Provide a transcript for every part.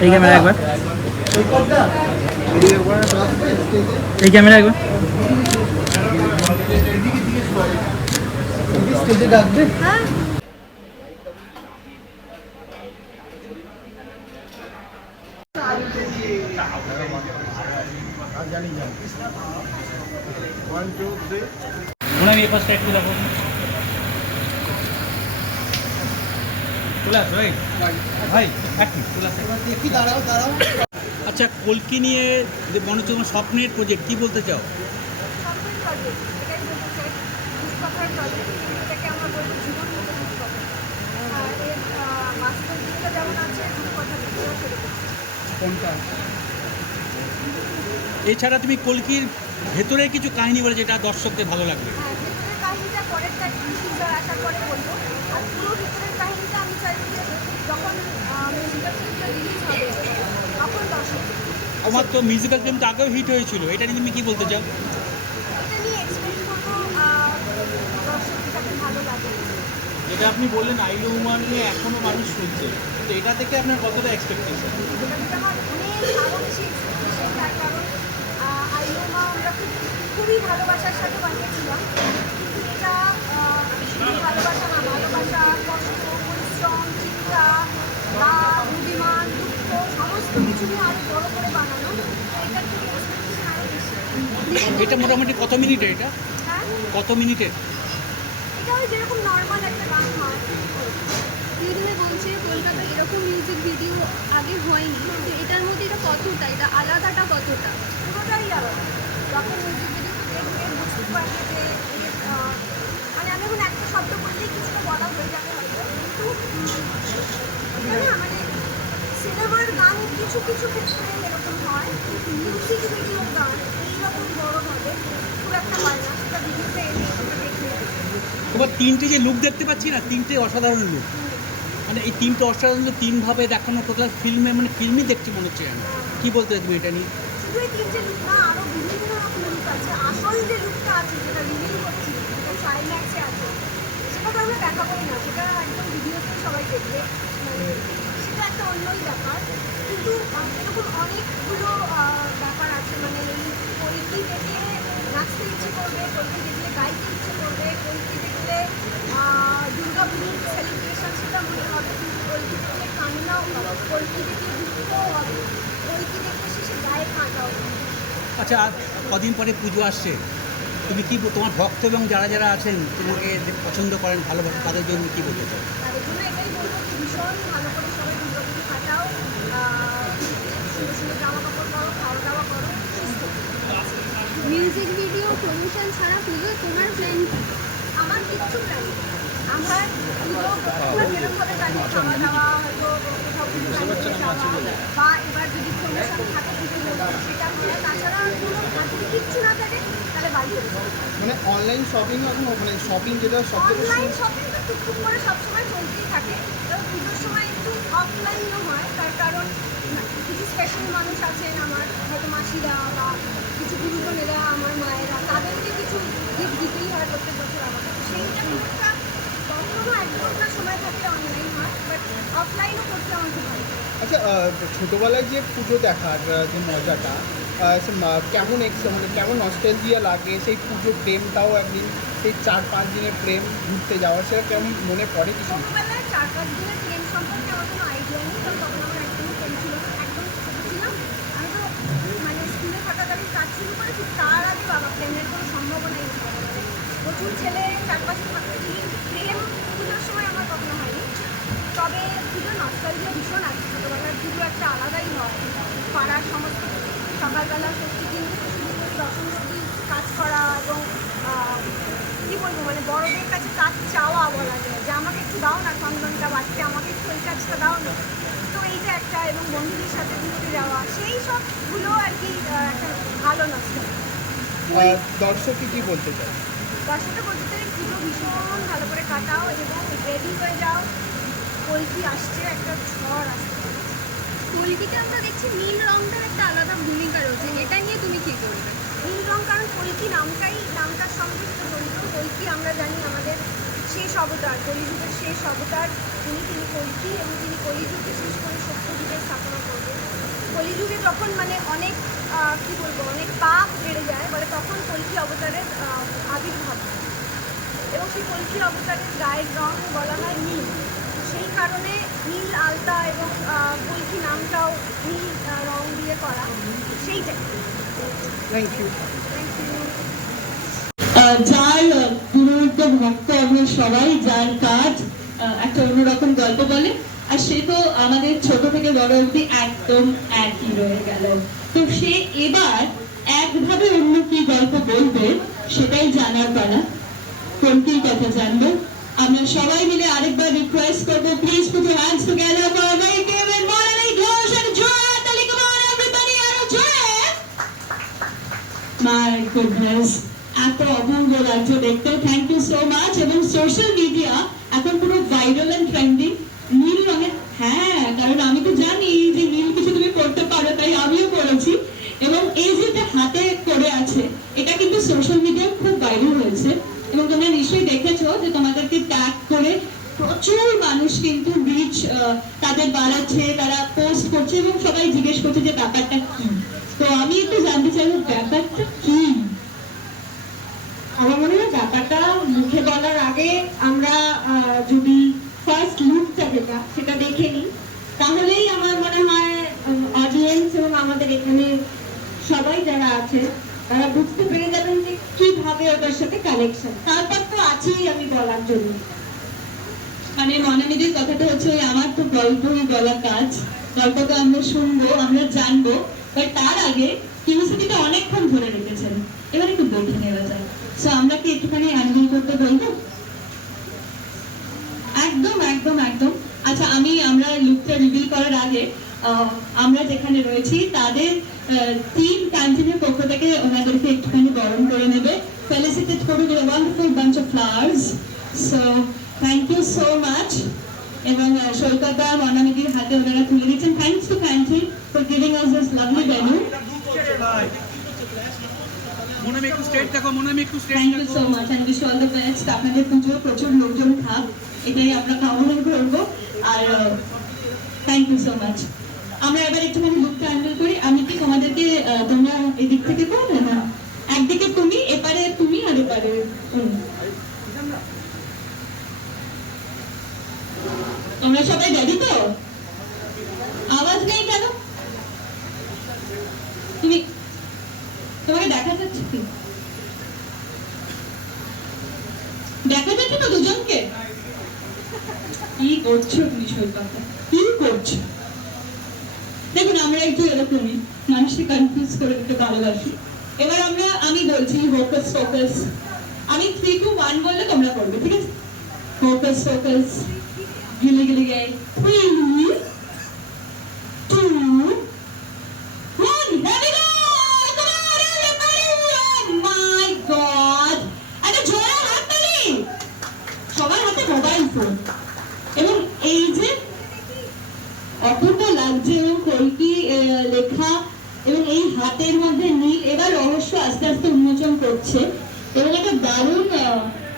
এই ক্যামেরা একবার এই ক্যামেরা একবার মনে হয় এপাশটা একটু দেখো চলে আসো এই ভাই এক মিনিট চলে আসো দেখি দাঁড়াও দাঁড়াও আচ্ছা কলকি নিয়ে যে মনে হচ্ছে স্বপ্নের প্রজেক্ট কি বলতে চাও? এছাড়া তুমি কলকির ভেতরে কিছু কাহিনী বলে, যেটা দর্শকদের ভালো লাগবে। হ্যাঁ কাহিনিটা পরেরটা আসার পরে বলব। আর পুরো ভিতরের কাহিনিটা আমি চাইব যে যখন মিউজিক্যাল ফিল্মটা রিলিজ হবে তখন দর্শক তোমার তো মিউজিক্যাল ফিল্ম তো আগেও হিট হয়েছিল এটা নিয়ে তুমি কি বলতে চাও? এটা নিয়ে এক্সপেক্ট করব দর্শকদের যাতে ভালো লাগে। যেটা আপনি বললেন আইলো উমান নিয়ে এখনও মানুষ শুনছে তো এটা থেকে আপনার কতটা এক্সপেকটেশন এটা থেকে আমার অনেক আরও বেশি এক্সপেকটেশন তার কারণ আহ, আইলোমা আমরা খুব খুবই ভালোবাসার সাথে বানিয়েছিলাম কিন্তু এটা ভালোবাসা ভালোবাসা কষ্ট পরিশ্রম চিন্তা রাগ অভিমান দুঃখ সমস্ত কিছু নিয়ে আরও বড় করে বানানো এটা মোটামুটি কত মিনিটের এটা? হ্যাঁ? কত মিনিটের এটা ওই যেরকম নর্মাল একটা গান হয়। ইউটিউবে বলছে কলকাতায় এরকম মিউজিক ভিডিও আগে হয়নি তো এটার মধ্যে এটা কতটা? এটা আলাদাটা কতটা? পুরোটাই আলাদা। যখন মিউজিক ভিডিওতে দেখবে বুঝতে পারবে যে আমি এখন একটা শব্দ বললেই কিছুটা বলা হয়ে যাবে হয়তো। কিন্তু মানে সিনেমার গান কিছু কিছু ক্ষেত্রে এরকম হয় মিউজিক ভিডিওর গান এইরকম বড় খুব একটা হয় না সেটা ভিডিওতে এলে তোমরা তোমার তিনটে যে লুক দেখতে পাচ্ছি না তিনটে অসাধারণ লুক মানে এই তিনটে অসাধারণ তিনভাবে দেখানো কোথাও ফিল্মে মানে ফিল্মই দেখছি মনে হচ্ছে আমি কি বলতে তুমি এটা নিয়ে? শুধু এই তিনটে লুক না আরও বিভিন্ন রকম লুক আছে। আসল যে লুকটা আছে যেটা রিভিল করছি যেটা আছে। সেটা তো আমরা দেখাবোই না, সেটা একদম ভিডিওতে সবাই দেখবে। মানে সেটা একটা অন্যই ব্যাপার। কিন্তু এরকম অনেকগুলো ব্যাপার আছে। মানে এই কলকি দেখলে নাচতে ইচ্ছে করবে কলকি দেখলে গাইতে ইচ্ছে করবে কলকি দেখলে দুর্গাপুজোর সেলিব্রেশন সেটা মনে হবে। কিন্তু কলকি দেখলে কান্নাও হবে কলকি দেখলে দুঃখও হবে। কলকি দেখলে শেষে গায়ে কাঁটাও আচ্ছা কদিন পরে পুজো আসছে? তুমি কি তোমার ভক্ত এবং যারা যারা আছেন তোমাকে পছন্দ করেন ভালোবাসেন তাদের জন্য কি বলতে চাও। মিউজিক ভিডিও প্রমোশন ছাড়া পুজো তোমার প্ল্যান আমার কিচ্ছু প্ল্যান আমার পুজো প্রত্যেকবার যেরকমভাবে খাওয়া দাওয়া হয়তো বা এবার যদি প্রমোশন থাকে পুজো সেটা তাছাড়া কোনো কিচ্ছু না থাকে। থাকো। মানে অনলাইন শপিং এখন মানে শপিং যেটা সবথেকে অনলাইন শপিং তো টুকটুক করে সবসময় চলতেই থাকে। তবে পুজোর সময় একটু অফলাইনও হয় তার কারণ কিছু স্পেশাল মানুষ আছেন আমার হয়তো মাসিরা বা কিছু গুরুজনেরা আমার মায়েরা তাদেরকে কিছু গিফট দিতেই হয় প্রত্যেক বছর আমাকে তো সেইটা একটা কখনো এক ঘণ্টা সময় থাকলে অনলাইন হয় বাট অফলাইনও করতে আমার খুব ভালো আচ্ছা ছোটোবেলায় যে পুজো দেখার যে মজাটা কেমন এক্স মানে কেমন অস্ট্রেলিয়া লাগে? সেই পুজোর প্রেমটাও একদিন, সেই চার পাঁচ দিনের প্রেম ঘুরতে যাওয়া সেটা কেমন মনে পড়ে কিছু? মানে তার আগে বাবা প্রেমের কোনো সম্ভাবনাই ছিল প্রচুর ছেলে চারপাশে থাকতে কিন্তু প্রেম পুজোর সময় আমার কখনো হয়নি তবে পুজোর নস্টালজিয়া ভীষণ আছে ছোটোবেলার পুজো একটা আলাদাই হয় পাড়ার সমস্ত সকালবেলা ষষ্ঠী দিন থেকে শুরু করে দশমী কাজ করা এবং আহ, কি বলব মানে বড়দের কাছে কাজ চাওয়া বলা যায় যে আমাকে একটু দাও না চন্দনটা বাচ্চা আমাকে কাজটা দাও না। তো এইটা একটা এবং বন্ধুদের সাথে ঘুরতে যাওয়া সেই সবগুলো আর কি একটা ভালো নষ্ট দর্শককে কি বলতে চাই তার বলতে চাই পুজো ভীষণ ভালো করে কাটাও এবং রেডি হয়ে যাও। কলকি আসছে একটা ঝড় আসছে। কলকিতে আমরা দেখছি নীল রংটার একটা আলাদা ভূমিকা রয়েছে। এটা নিয়ে তুমি কি করবে? নীল রং কারণ কলকি নামটাই নামটার সঙ্গে তো জড়িত কলকি আমরা জানি আমাদের শেষ অবতার কলিযুগের শেষ অবতার তিনি তিনি কলকি এবং তিনি কলিযুগকে শেষ করে সত্যযুগে যখন মানে অনেক কি বলব অনেক পাপ বেড়ে যায় বলে তখন কলকি অবতারের আবির্ভাব এবং সেই কলকি অবতারের গায়ের রং বলা হয় নীল। সেই কারণে নীল আলতা এবং কলকি নামটাও নীল রং দিয়ে করা সেইটাই। থ্যাংক ইউ থ্যাংক ইউ যার ভক্ত আমরা সবাই যার কাজ একটা অন্যরকম গল্প বলে, আর সে তো আমাদের ছোট থেকে বড় অবধি একদম একই রয়ে গেল। তো সে এবার একভাবে অন্য কি গল্প বলবে সেটাই জানার পালা। কোনটির কথা জানব? আমরা সবাই মিলে আরেকবার রিকোয়েস্ট করব please your hands together for very given morning Ghosh and Joy তালি কাম অন এভরিবডি আরও জয় মাই গুডনেস এত অপূর্ব লাগছে দেখতে থ্যাংক ইউ সো মাচ এবং সোশ্যাল মিডিয়া এখন পুরো ভাইরাল এন্ড ট্রেন্ডিং নীল রঙের হ্যাঁ কারণ আমি তো জানি যে নীল কিছু তুমি করতে পারো, তাই আমিও করেছি। এবং এই যে এটা হাতে করে আছে, এটা কিন্তু সোশ্যাল মিডিয়ায় খুব ভাইরাল হয়েছে। এবং তোমরা নিশ্চয়ই দেখেছ যে তোমাদেরকে ট্যাগ করে প্রচুর মানুষ কিন্তু রিচ তাদের বাড়াচ্ছে, তারা পোস্ট করছে এবং সবাই জিজ্ঞেস করছে যে ব্যাপারটা কি? তো আমি একটু জানতে চাইব, ব্যাপারটা কি? ব্যাপারটা মুখে বলার আগে আমরা যদি ফার্স্ট লুকটা যেটা, সেটা দেখে নিই। তাহলেই আমার মনে হয় অডিয়েন্স এবং আমাদের এখানে সবাই যারা আছে, তারা বুঝতে পেরে যাবেন যে কীভাবে ওটার সাথে কানেকশন তারপর তো আছেই আমি বলার জন্য। মানে মনামিদির কথাটা হচ্ছে, ওই আমার তো গল্পই বলা কাজ। গল্পটা আমরা শুনব, আমরা জানব। বাট তার আগে কিউরিসিটিটা অনেকক্ষণ ধরে রেখেছেন। এবার একটু দেখে নেওয়া যায় আমরা কি একটুখানি হ্যান্ডেল করতে বলব একদম একদম একদম আচ্ছা আমি আমরা লুকটা রিভিল করার আগে আমরা যেখানে রয়েছি তাদের টিম ক্যান্টিনের পক্ষ থেকে ওনাদেরকে একটুখানি বরণ করে নেবে ফেলিসিটেট করবে with wonderful bunch of flowers so thank you so much এবং সৈকত মনামিদির হাতে ওনারা তুলে দিচ্ছেন thanks to canteen for giving us this lovely venue মনে আমি একটু স্টেট দেখো মনে একটু straight thank you so much and wish all the best আপনাদের পুজো প্রচুর লোকজন খাক এটাই আমরা কামনা করব। আর থ্যাংক ইউ সো মাচ আমরা এবার একটুখানি লুকটা হ্যান্ডেল করি। আমি কি তোমাদেরকে তোমরা এদিক থেকে করবে না একদিকে তুমি এপারে তুমি আর এপারে। তোমরা সবাই রেডি তো আওয়াজ নেই কেন তুমি তোমাকে দেখা যাচ্ছে কি দেখা যাচ্ছে তো দুজনকে কি করছ তুমি সৈকত কি করছ। দেখুন, আমরা একটু এরকমই, মানুষকে কনফিউজ করে দিতে ভালোবাসি। এবার আমরা, আমি বলছি ফোকাস ফোকাস আমি থ্রি টু ওয়ান বললে তোমরা করবে, ঠিক আছে? ফোকাস ফোকাস গিলে গিলে গে থ্রি টু! সবার হাতে মোবাইল ফোন এবং এই যে অপূর্ব লাগছে এবং কলকি লেখা এবং এই হাতের মধ্যে নীল, এবার রহস্য আস্তে আস্তে উন্মোচন করছে এবং একটা দারুণ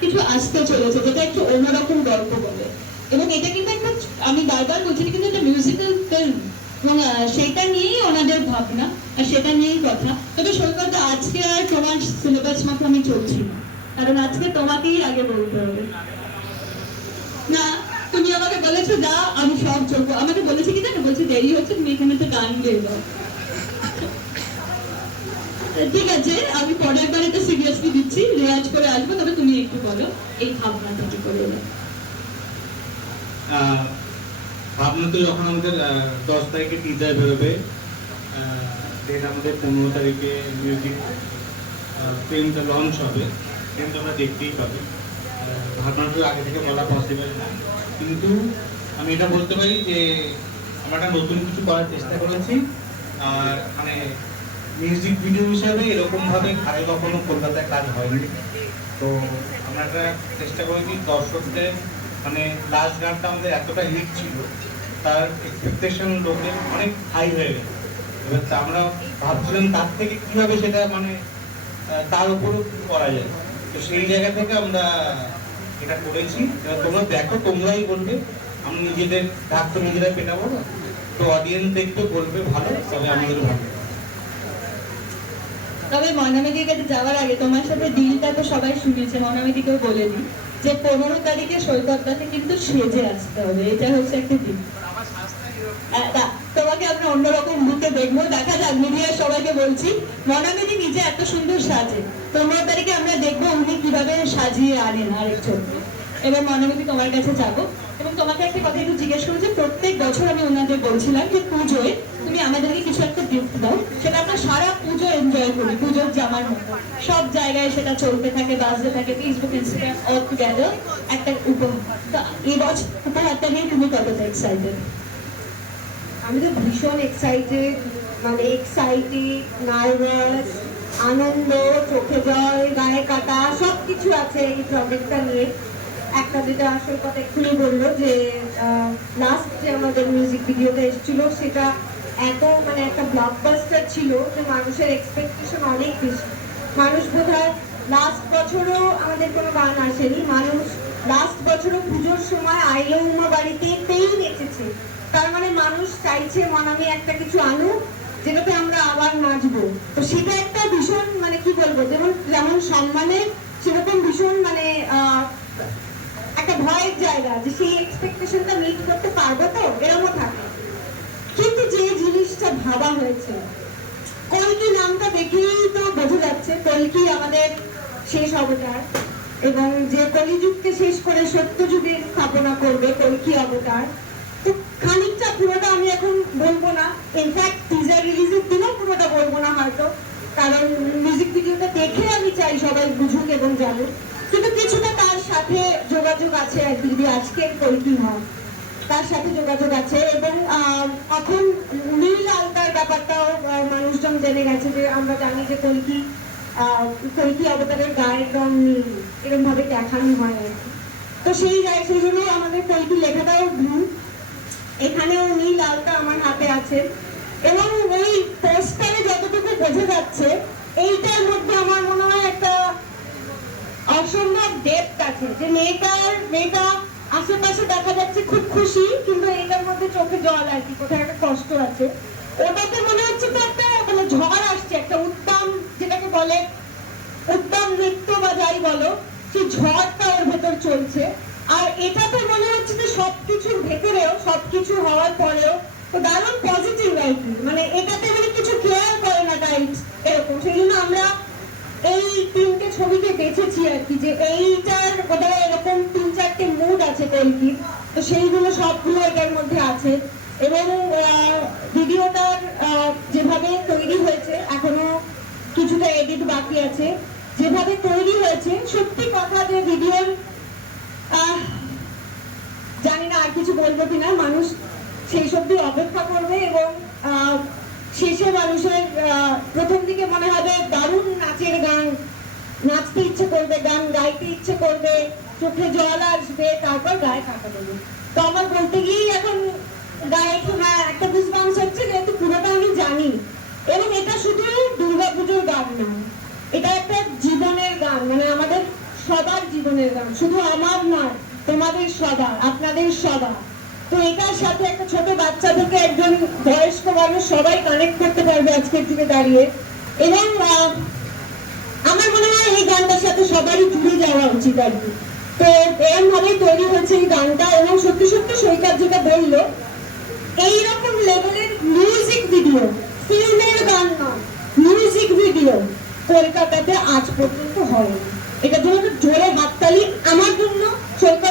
কিছু আসতে চলেছে, যেটা একটু অন্যরকম গল্প বলে। এবং এটা কিন্তু একটা, আমি বারবার বলছি কিন্তু একটা মিউজিক্যাল ফিল্ম এবং সেটা নিয়েই ওনাদের ভাবনা, আর সেটা নিয়েই কথা। তবে সৈকত আজকে আর তোমার সিলেবাস মতো আমি চলছি না, কারণ আজকে তোমাকেই আগে বলতে হবে। না তুমি আমাকে বলেছ যা আমি সব চলবো। আমাকে বলেছে কি জানো? বলছে, দেরি হচ্ছে, তুমি এখানে তো গান দাও ঠিক আছে, আমি পরের বার এটা সিরিয়াসলি দিচ্ছি রেয়াজ করে আসব, তবে তুমি একটু বলো, এই ভাবনাটা কি করে ভাবনা তো যখন আমাদের দশ তারিখে টিজার বেরোবে আমাদের পনেরো তারিখে মিউজিক ফিল্মটা লঞ্চ হবে। ফিল্ম তোমরা দেখতেই পাবে। ভাবনাটা আগে থেকে বলা পসিবল না। কিন্তু আমি এটা বলতে পারি যে আমরা একটা নতুন কিছু করার চেষ্টা করেছি। আর মানে মিউজিক ভিডিও হিসাবে এরকমভাবে আগে কখনো কলকাতায় কাজ হয়নি। তো আমরা একটা চেষ্টা করেছি দর্শকদের মানে লাস্ট গানটা আমাদের এতটা হিট ছিল, তার এক্সপেকটেশন লোকের অনেক হাই হয়ে গেছে। এবার আমরা ভাবছিলাম তার থেকে কীভাবে সেটা মানে তার উপরও করা যায়। তো সেই জায়গা থেকে আমরা এটা করেছি। এবার তোমরা দেখো, তোমরাই বলবে, আমি নিজেদের ডাক তো নিজেরাই পেটাবো না? তো অডিয়েন্স দেখতে বলবে ভালো, তবে আমাদের ভালো। তবে মনামিদির কাছে যাওয়ার আগে তোমার সাথে ডিলটা তো সবাই শুনেছে মনামিদিকেও বলে দিই যে পনেরো তারিখে সৈকতটাতে কিন্তু সেজে আসতে হবে। এটা হচ্ছে একটা দিন তোমাকে আমরা অন্যরকম লুকে দেখব। দেখা যাক মিডিয়ার সবাইকে বলছি। মনামিদি নিজে এত সুন্দর সাজে। পনেরো তারিখে আমরা দেখব উনি কীভাবে সাজিয়ে আনেন আরেক ছবি। এবার মনামিদি তোমার কাছে যাব। এবং তোমাকে একটা কথা একটু জিজ্ঞেস করব যে, প্রত্যেক বছর আমি ওনাদের বলছিলাম যে, পুজোয় তুমি আমাদেরকে কিছু একটা গিফট দাও। সেটা আমরা সারা পুজো এনজয় করি, পুজোর জামার মতো। সব জায়গায় সেটা চলতে থাকে, বাজতে থাকে ফেসবুক ইনস্টাগ্রাম অল টুগেদার একটা উপহার। তো, এই বছর উপহারটা নিয়ে তুমি কতটা এক্সাইটেড আমি তো ভীষণ এক্সাইটেড মানে এক্সাইটেড নার্ভাস আনন্দ, চোখে জল, গায়ে কাটা সব কিছু আছে এই প্রজেক্টটা নিয়ে। একটা যেটা আসল কথা এক্ষুনি বলল যে লাস্ট যে আমাদের মিউজিক ভিডিওটা এসেছিল, সেটা এত মানে একটা ব্লকবাস্টার ছিল যে মানুষের এক্সপেকটেশন অনেক বেশি। মানুষ বোধ লাস্ট বছরও আমাদের কোনো গান আসেনি, মানুষ লাস্ট বছরও পুজোর সময় আইলো উমা বাড়িতে পেই নেচেছে তার মানে মানুষ চাইছে মনামি একটা কিছু আনুক, যেটাতে আমরা আবার নাচবো। তো সেটা একটা ভীষণ মানে কি বলব, যেমন যেমন সম্মানের সেরকম ভীষণ মানে একটা ভয়ের জায়গা যে সেই এক্সপেকটেশনটা মিট করতে পারব তো, এরকমও থাকে। কিন্তু যে জিনিসটা ভাবা হয়েছে, কলকি নামটা দেখেই তো বোঝা যাচ্ছে, কলকি আমাদের শেষ অবতার এবং যে কলিযুগকে শেষ করে সত্য যুগের স্থাপনা করবে কলকি অবতার পুরোটা আমি এখন বলব না। ইনফ্যাক্ট টিজার রিলিজের দিনেও পুরোটা বলব না হয়তো। কারণ মিউজিক ভিডিওটা দেখে আমি চাই সবাই বুঝুক এবং জানুক। কিন্তু কিছুটা তার সাথে যোগাযোগ আছে আর কি যদি আজকের কলকি হয়। তার সাথে যোগাযোগ আছে এবং এখন নীল আলতার ব্যাপারটাও মানুষজন জেনে গেছে যে আমরা জানি যে কলকি আহ, কলকি অবতারের গায়ের রং নীল এরকম ভাবে দেখানো হয় তো সেই জায়গা সেই জন্য আমাদের কলকি লেখাটাও ব্লু এখানেও নীল আলতা আমার হাতে আছে। এবং ওই পোস্টারে যতটুকু বোঝা যাচ্ছে, এইটার মধ্যে আমার মনে হয় একটা অসম্ভব ডেপথ আছে। যে মেয়েটার, মেয়েটা আশেপাশে দেখা যাচ্ছে খুব খুশি, কিন্তু এটার মধ্যে চোখে জল আর কি কোথায় একটা কষ্ট আছে। ওটাতে মনে হচ্ছে তো একটা মানে ঝড় আসছে, একটা উত্তম যেটাকে বলে উত্তম নৃত্য বা যাই বলো, সেই ঝড়টা ওর ভেতর চলছে। আর এটাতে মনে হচ্ছে যে সবকিছুর ভেতরেও, সবকিছু হওয়ার পরেও তো দারুণ পজিটিভ আর কি মানে এটাতে মানে কিছু কেয়ার করে না টাইট এরকম। সেই জন্য আমরা এই তিনটে ছবিকে বেছেছি আর কি, যে এইটার বোধহয় এরকম তিন চারটে মুড আছে কলকির তো সেইগুলো সবগুলো এটার মধ্যে আছে। এবং ভিডিওটার যেভাবে তৈরি হয়েছে, এখনও কিছুটা এডিট বাকি আছে। যেভাবে তৈরি হয়েছে, সত্যি কথা যে ভিডিওর আর কিছু বলব কিনা? মানুষ সেই সবটি অপেক্ষা করবে এবং শেষে মানুষের প্রথম দিকে মনে হবে দারুণ নাচের গান। নাচতে ইচ্ছে করবে, গান গাইতে ইচ্ছে করবে, চোখে জল আসবে, তারপর গায়ে কাটা দেবে। তো আমার বলতে গিয়েই এখন গায়ে একটু একটা গুজবাংস হচ্ছে, যেহেতু পুরোটা আমি জানি। এবং এটা শুধু দুর্গাপুজোর গান না, এটা একটা জীবনের গান মানে আমাদের সবার জীবনের গান, শুধু আমার নয়। তোমাদের সবার, আপনাদের সবার। তো এটার সাথে একটা ছোট বাচ্চা থেকে একজন বয়স্ক মানুষ সবাই কানেক্ট করতে পারবে আজকের যুগে দাঁড়িয়ে। এবং আমার মনে হয় এই গানটার সাথে সবারই জুড়ে যাওয়া উচিত আর কি। তো এরকম ভাবেই তৈরি হয়েছে এই গানটা এবং সত্যি সত্যি সৈকত যেটা বলল, এইরকম লেভেলের মিউজিক ভিডিও ফিল্মের গান নয় মিউজিক ভিডিও কলকাতাতে আজ পর্যন্ত হয়নি। এটার জন্য জোরে হাততালি আমার জন্য জন্য